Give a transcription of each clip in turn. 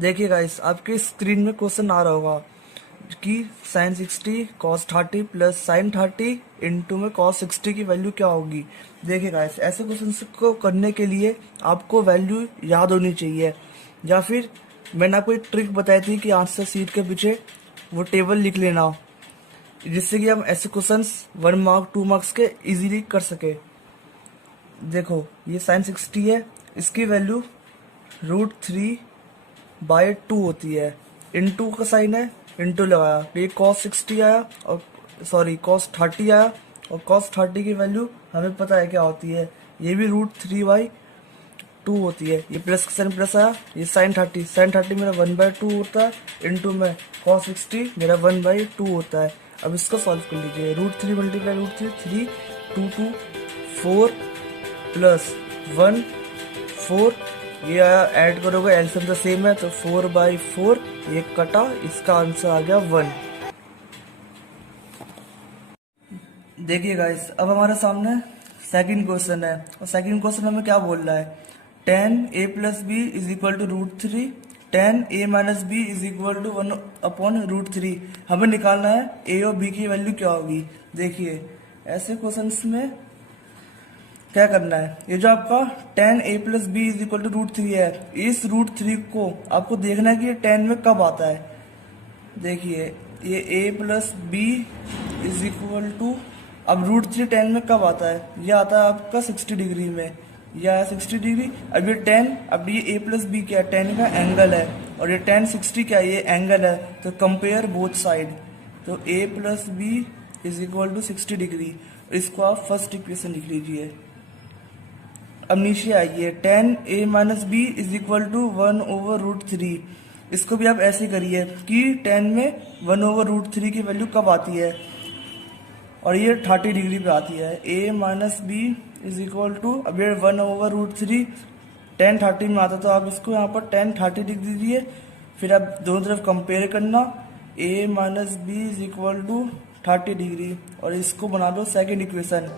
देखिए गाइस, आपके स्क्रीन में क्वेश्चन आ रहा होगा कि sine 60 cos 30 plus sine 30 into में कॉस 60 की वैल्यू क्या होगी। देखिए गाइस, ऐसे क्वेश्चन को करने के लिए आपको वैल्यू याद होनी चाहिए, या फिर मैंने आपको एक ट्रिक बताई थी कि आंसर सीट के पीछे वो टेबल लिख लेना, जिससे कि हम ऐसे क्वेश्चंस 1 मार्क 2 मार्क्स के इजीली कर सके। देखो, ये साइन 60 है, इसकी वैल्यू √3/2 होती है। इंटू का साइन है, इंटू लगाया, ये cos 60 आया, और सॉरी cos 30 आया, और cos 30 की वैल्यू हमें पता है क्या होती है, ये भी √3/2 होती है। ये प्लस का साइन प्लस आया, ये साइन 30 मेरा 1/2 होता है, इंटू में cos 60 मेरा 1/2 होता है। अब इसको सॉल्व कर लीजिए, √3 मल्टीप्लाई √3 3 2 2 4 प्लस 1 4, ये आया, ऐड करोगे एलसीएम तो सेम है, तो 4/4 ये कटा, इसका आंसर आ गया 1। देखिए गाइस, अब हमारे सामने सेकंड क्वेश्चन है, और सेकंड क्वेश्चन हमें क्या बोल रहा है, tan a plus B is equal to √3, tan a minus B is equal to 1/√3। हमें निकालना है a और b की वैल्यू क्या होगी। देखिए, ऐसे क्वेश्चंस में क्या करना है, ये जो आपका tan a plus B is equal to √3 है, इस √3 को आपको देखना है कि ये tan में कब आता है। देखिए, ये a plus B is equal to, अब √3 tan में कब आता है, ये आता है आपका 60 डिग्री में, यह आया 60 डिग्री। अब ये tan, अब ये a प्लस बी क्या है, tan का एंगल है, और ये tan 60 क्या है, ये एंगल है, तो कंपेयर बोथ साइड, तो a plus B is equal to 60 degree. इसको आप फर्स्ट इक्वेशन लिख लीजिए। अब नीचे आइए, tan a minus B is equal to 1/√3। इसको भी आप ऐसे करिए कि tan में 1/√3 की वैल्यू कब आती है, और ये 30 डिग्री पे आती है। a minus B is equal to, अब ये 1/√3 tan 30 में आता है, तो आप इसको यहाँ पर tan 30 लिख दीजिए। फिर आप दोनों तरफ कंपेयर करना, a minus B is equal to 30 degree, और इसको बना दो सेकेंड इक्वेशन।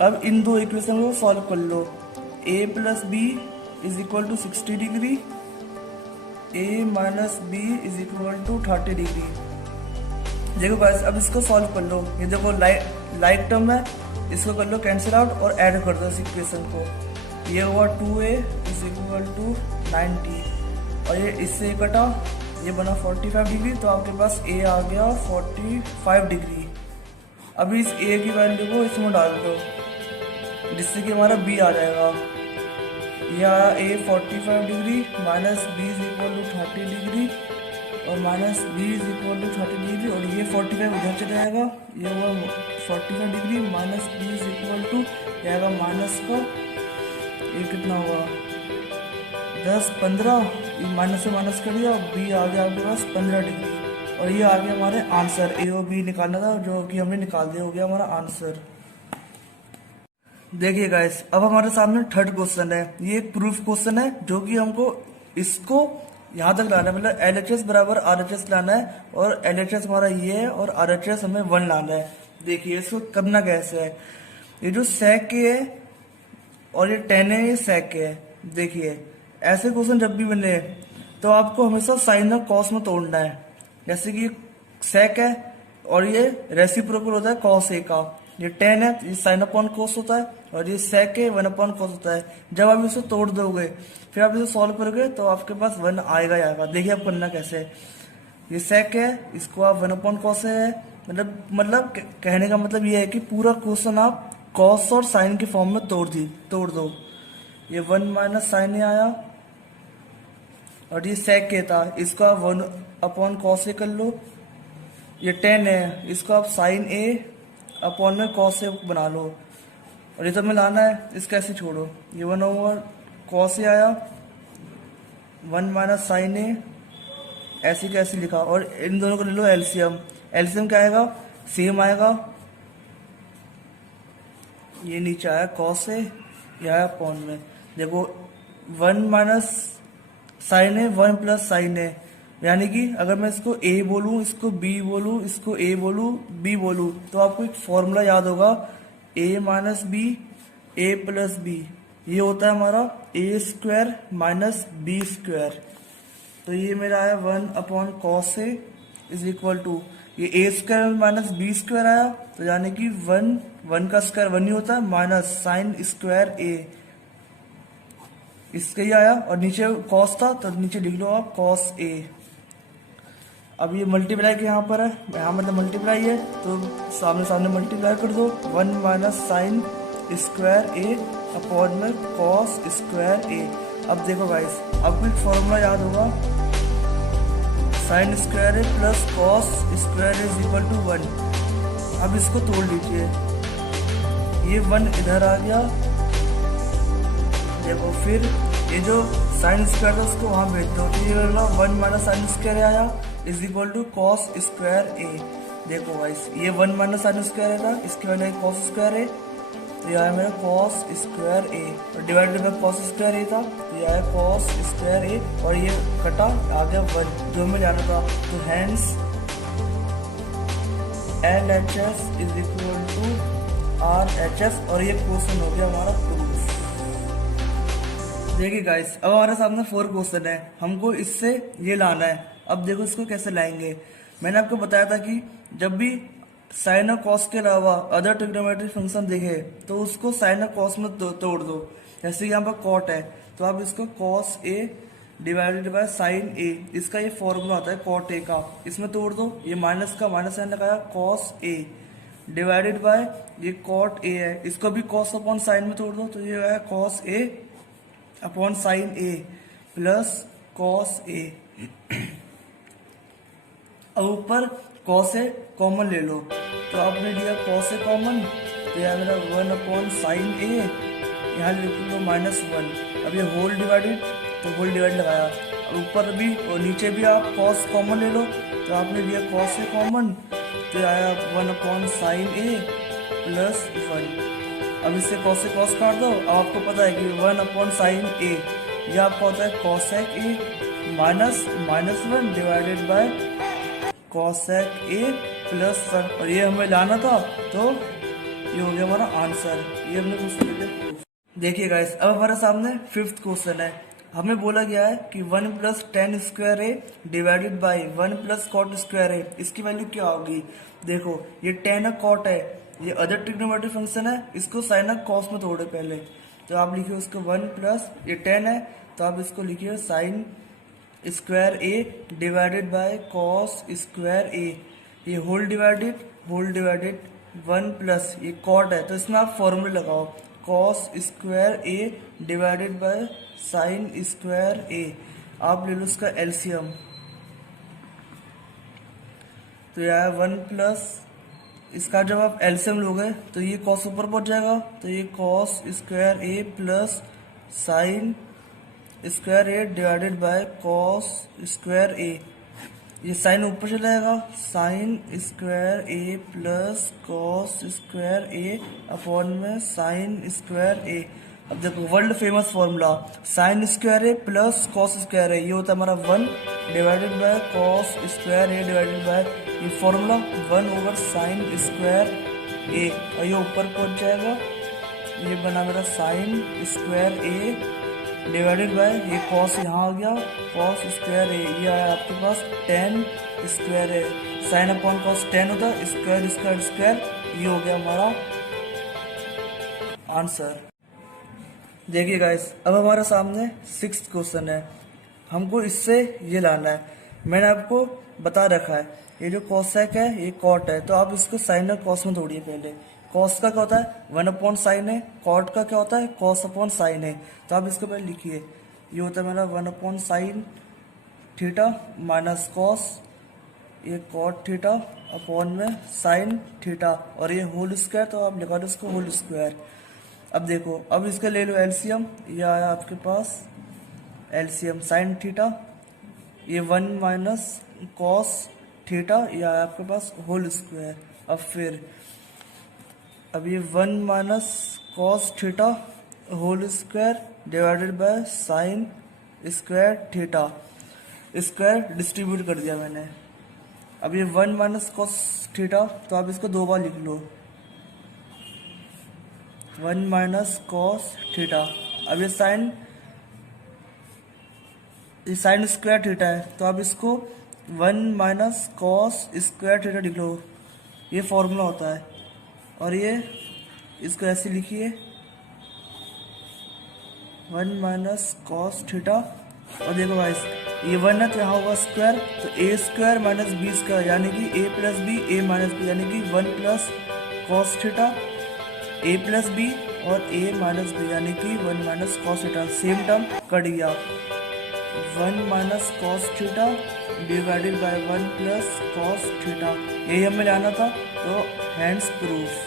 अब इन दो इक्वेशन को सॉल्व कर लो, a plus B is equal to 60 degree, a minus B is equal to 30 degree. देखो गाइस, अब इसको सॉल्व कर लो, ये देखो लाइक टर्म है, इसको कर लो कैंसिल आउट और ऐड कर दो इस इक्वेशन को। ये हुआ 2a इज इक्वल टू 90, और ये इससे कटा, ये बना 45 डिग्री, तो आपके पास a आ गया 45 डिग्री। अभी इस a की वैल्यू को इसमें डाल दो, जिससे कि हमारा b आ जाएगा। ये आया a 45 degree minus b is equal to 30 degree, और minus b is equal to 30 degree, और ये 45 उधर चला जाएगा, ये हुआ 45 degree minus b is equal to आएगा माइनस का, ये कितना हुआ 10 15, ये माइनस से माइनस कर दिया, b आ गया आपके पास 15 डिग्री, और ये आ गया हमारे आंसर। a और b निकालना था, जो कि हमने निकाल दिया, हो गया हमारा आंसर। देखिए गाइस, अब हमारे सामने थर्ड क्वेश्चन है, ये एक प्रूफ क्वेश्चन है, जो कि हमको इसको यहाँ तक लाना है, मतलब LHS बराबर RHS लाना है, और LHS हमारा ये है और RHS हमें 1 लाना है। देखिए, इसको करना कैसे है, ये जो sec है और ये tan है, ये sec है। देखिए, ऐसे क्वेश्चन जब भी बने तो आपको हमेशा साइन और कॉस में तोड़ना है। जैसे कि sec है और ये रेसिप्रोकल होता है cos a का, ये tan है, ये साइन अपॉन कॉस होता है, और ये sec है 1/cos होता है। जब आप इसे तोड़ दोगे, फिर आप इसे सॉल्व करोगे, तो आपके पास 1 आएगा ही आएगा। देखिए आप करना कैसे है, ये sec है, इसको आप 1/cos है, मतलब कहने का मतलब ये है कि पूरा क्वेश्चन आप कॉस और साइन के फॉर्म में तोड़ दो। ये 1 माइनस साइन ए आया, और ये sec ए था, इसको आप 1/cos ए कर लो। ये tan है, इसको आप साइन ए अपॉन में cos ए बना लो, और ये तो हमें लाना है, इसको ऐसे छोड़ो, ये 1/cos ए आया, 1 माइनस साइन ए, ऐसे कैसे लिखा, और इन दोनों को ले लो एलसीएम। एलसीएम क्या आएगा, सेम आएगा, ये नीचे आया cos ए, ये आया अपॉन में। देखो 1 माइनस साइन ए 1 प्लस साइन ए, यानी कि अगर मैं इसको a बोलूं, इसको b बोलूं, इसको a बोलूं, b बोलूं, तो आपको एक फॉर्मूला याद होगा, a minus B a plus B, ये होता है हमारा a² माइनस b²। तो ये मेरा आया 1/cos A is equal to ये ए स्क्वायर माइनस बी स्क्वायर आया, तो यानी कि 1 का स्क्वायर 1 ही होता है, माइनस साइन स्क्वायर A इसका ही आया, और नीचे कॉस था तो नीचे लिख लो आप कॉस A। अब ये मल्टीप्लाई के यहाँ पर है, यहाँ मतलब मल्टीप्लाई है तो सामने सामने मल्टीप्लाई कर दो, 1 minus sine square A upon में कॉस स्क्वायर A। अब देखो गाइस, आपको एक फॉर्मूला याद होगा, sine square A plus cos square A is equal to 1। अब इसको तोड़ लीजिए, ये 1 इधर आ गया, देखो फिर ये जो साइन स्क्वायर था उसको वहां भेज दो, तो ये होगा 1 माइनस साइन स्क्वायर आया is equal to cos square A। देखो गाइस, ये 1 माइनस साइन स्क्वायर था, इसके वाले कॉस स्क्वायर है, तो ये आया मेरा कॉस स्क्वायर A, और divided by cos square A था, तो ये आया कॉस स्क्वायर A, और ये कटा आ गया 1 जो हमें जाना था, तो hence LHS is equal to RHS, और ये क्वेश्चन हो गया हमारा प्रूफ। देखिए गाइस, अब हमारे सामने 4 क्वेश्चन है, हमको इससे ये लाना है। अब देखो इसको कैसे लाएंगे। मैंने आपको बताया था कि जब भी साइन और कॉस के अलावा अदर ट्रिग्नोमेट्रिक फंक्शन देखे तो उसको साइन और कॉस में तोड़ दो। जैसे यहाँ पर कॉट है तो आप इसको cos A divided by sign A, इसका ये फॉर्मूला आता है कॉट A का, इसमें तोड़ दो, ये माइनस का माइनस साइन लगाया कॉस A डिवाइडेड बाय ये कॉट A है, इसको भी कॉस अपॉन साइन में तोड़ दो, तो ये है cos A upon sine A plus cos A। अब ऊपर कॉस A कॉमन ले लो, तो आपने लिया कॉस A कॉमन, तो यह मेरा 1 अपॉन साइन A, यहाँ लिख लो -1। अब ये होल डिवाइडेड, तो होल डिवाइड लगाया, अब ऊपर भी और नीचे भी आप कॉस कॉमन ले लो, तो आपने लिया कॉस A कॉमन, तो आया 1 अपॉन साइन A प्लस 1। अब इससे कॉस से कॉस काट दो। अब आपको पता है कि 1 अपॉन साइन A यह आपका होता है cosec A minus -1 divided bye cosec A plus 1, और ये हमें लाना था, तो ये हो गया हमारा आंसर। ये हमने क्वेश्चन देखिए गाइस, अब हमारे सामने 5th क्वेश्चन है। हमें बोला गया है कि 1 plus tan square A divided by 1 plus cot square A, इसकी वैल्यू क्या होगी। देखो ये टेन है कॉट है, ये अदर ट्रिग्नोमेट्रिक फंक्शन है, इसको साइन और कॉस में तोड़े पहले, तो आप लिखिए उसको 1 प्लस ये 10 है, तो आप इसको लिखिए sign square A divided by cos square A, ये होल डिवाइडेड 1 प्लस ये कॉट है, तो इसमें आप फॉर्मूला लगाओ cos square A divided by sine square A, आप ले लो उसका एलसीएम, तो यह 1 प्लस इसका जब आप एलसीएम लोगे तो ये कॉस ऊपर पहुंच जाएगा, तो ये cos square A plus sine square A divided by cos square A, ये साइन ऊपर चला जाएगा, sine square A plus cos square A upon में साइन स्क्वायर A। अब देखो world famous formula sine square A plus cos square A, ये होता है हमारा 1 divided by cos square A divided by ये formula 1 over sine square A, और ये ऊपर पहुंच जाएगा, ये बना मेरा sine square A divided by ये कॉस यहाँ आ गया कॉस स्क्वायर A, ये आया आपके पास tan square A, sine upon cos 10 होता है, स्क्वायर स्क्वायर स्क्वायर, ये हो गया हमारा आंसर। देखिए गाइस, अब हमारे सामने 6th क्वेश्चन है, हमको इससे ये लाना है। मैंने आपको बता रखा है ये जो कॉसेक है ये कॉट है, तो आप इसको साइन और कॉस में तोड़िए पहले। कॉस का क्या होता है 1 अपॉन साइन है, कॉट का क्या होता है कॉस अपॉन साइन है, तो आप इसको पहले लिखिए, ये होता है मेरा 1 upon sine theta minus cos ये कॉट थीटा अपॉन में साइन थीटा, और ये होल स्क्वायर, तो आप लिखा दो इसको होल स्क्वायर। अब देखो, अब इसका ले लो एलसीएम, ये आया आपके पास एलसीएम साइन थीटा, ये 1 माइनस कॉस थीटा, ये आया आपके पास होल स्क्वायर। अब ये 1 minus cos theta whole square divided by sine square theta, square distribute कर दिया मैंने। अब ये 1 माइनस कॉस थीटा, तो आप इसको 2 बार लिख लो, 1 माइनस कॉस थीटा। अब ये साइन ये साइन स्क्वायर थीटा है, तो आप इसको 1 माइनस कॉस स्क्वायर थीटा लिख लो, ये फॉर्मूला होता है। और ये इसको ऐसे लिखिए 1 माइनस कॉस थीटा, और देखो भाई ये 1 है तो यहाँ होगा स्क्वायर, तो ए स्क्वायर माइनस बी स्क्वायर यानी कि ए प्लस बी ए माइनस बी यानी कि 1 प्लस कॉस थीटा ए प्लस बी और ए माइनस बी यानी कि 1 minus cos theta, same term cut गया। 1 minus cos theta divided by 1 plus cos theta, यही हमें लाना था, तो हैंड्स प्रूफ।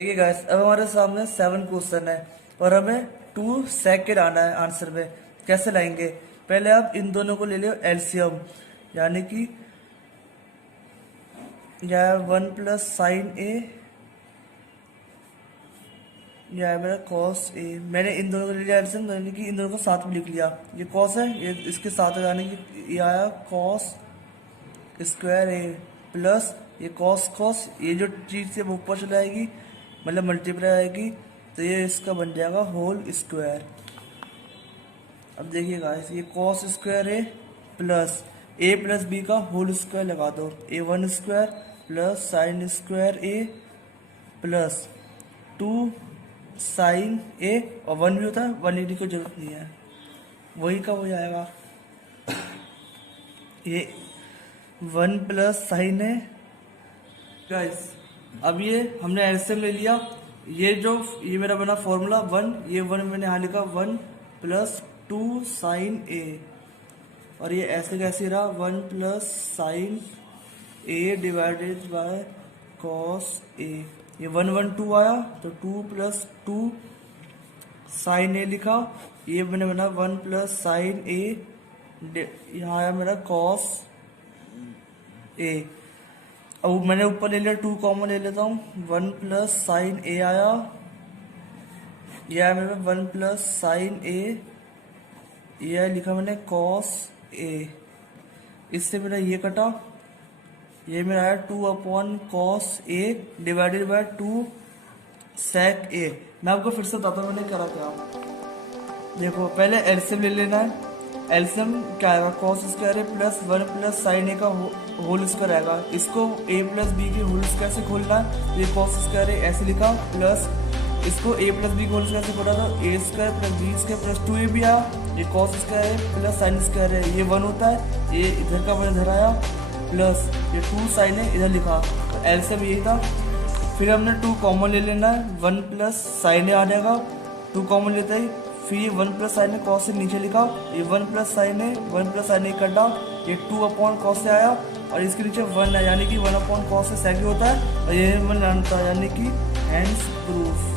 देखिए गाइस, अब हमारे सामने 7 क्वेश्चन है और हमें 2 सेकंड आना है आंसर में। कैसे लाएंगे? पहले आप इन दोनों को ले लो एलसीएम, यानी कि यह 1 प्लस साइन ए या मेरा कॉस ए, मैंने इन दोनों को ले लिया एलसीएम, यानी कि इन दोनों को साथ में लिख लिया। ये कॉस है, ये इसके साथ है, यानी कि ये आया कॉस स्क्वायर ए प्लस ये कॉस कॉस, ये जो चीज़ से ऊपर चला आएगी मतलब मल्टीप्लाई आएगी, तो ये इसका बन जाएगा होल स्क्वायर। अब देखिए गाइस, ये कॉस स्क्वायर ए प्लस बी का होल स्क्वायर लगा दो, ए 1 स्क्वायर प्लस साइन स्क्वायर ए प्लस 2 साइन ए, और 1 भी होता है, 1 लिखने की जरूरत नहीं है, वही का वही आएगा। ये 1 प्लस साइन ए गाइस, अब ये हमने एलसीएम ले लिया, ये मेरा बना फॉर्मूला 1, ये 1 मैंने यहाँ लिखा 1 प्लस 2 साइन ए, और ये ऐसे कैसे रहा 1 plus sine A divided by cos A, ये 1 1 2 आया तो 2 प्लस 2 साइन ए लिखा, ये मैंने बना 1 प्लस साइन ए, यहाँ आया मेरा कॉस ए। अब मैंने ऊपर ले लिया 2 कॉमन ले लेता हूँ, 1 प्लस साइन ए आया, यह आया मेरे 1 प्लस साइन ए, यह लिखा मैंने कॉस ए, इससे मेरा ये कटा, ये मेरा आया 2 upon cos A divided bye 2 सेक ए। मैं आपको फिर से बताता हूँ मैंने करा क्या। देखो पहले एलसीएम ले लेना है, एलसीएम क्या आएगा कॉस स्क्वायर ए प्लस 1 प्लस साइन ए का होल स्क्वायर आएगा, इसको ए प्लस बी के होल स्क्वायर से खोलना है, ये कॉस स्क्वायर ए ऐसे लिखा प्लस इसको ए प्लस बी के होल स्क्वायर से खोला था, A square plus B square plus 2a भी आया, ये कॉस स्क्वायर है प्लस साइन स्क्वायर है, ये 1 होता है, ये इधर का 1 इधर आया प्लस ये 2 साइन है इधर लिखा, तो एलसीएम यही था। फिर हमने 2 कॉमन ले लेना है, 1 प्लस साइन ए आ जाएगा, 2 कॉमन लेते ही फिर ये 1 प्लस साइन ए कॉस से नीचे लिखा, ये 1 प्लस साइन ए कटा, ये 2 अपॉन कॉस से आया, और इसके नीचे 1 है यानी कि 1 अपॉन कॉस से सेक होता है, और ये 1 जानता है यानी कि हैंड्स प्रूफ।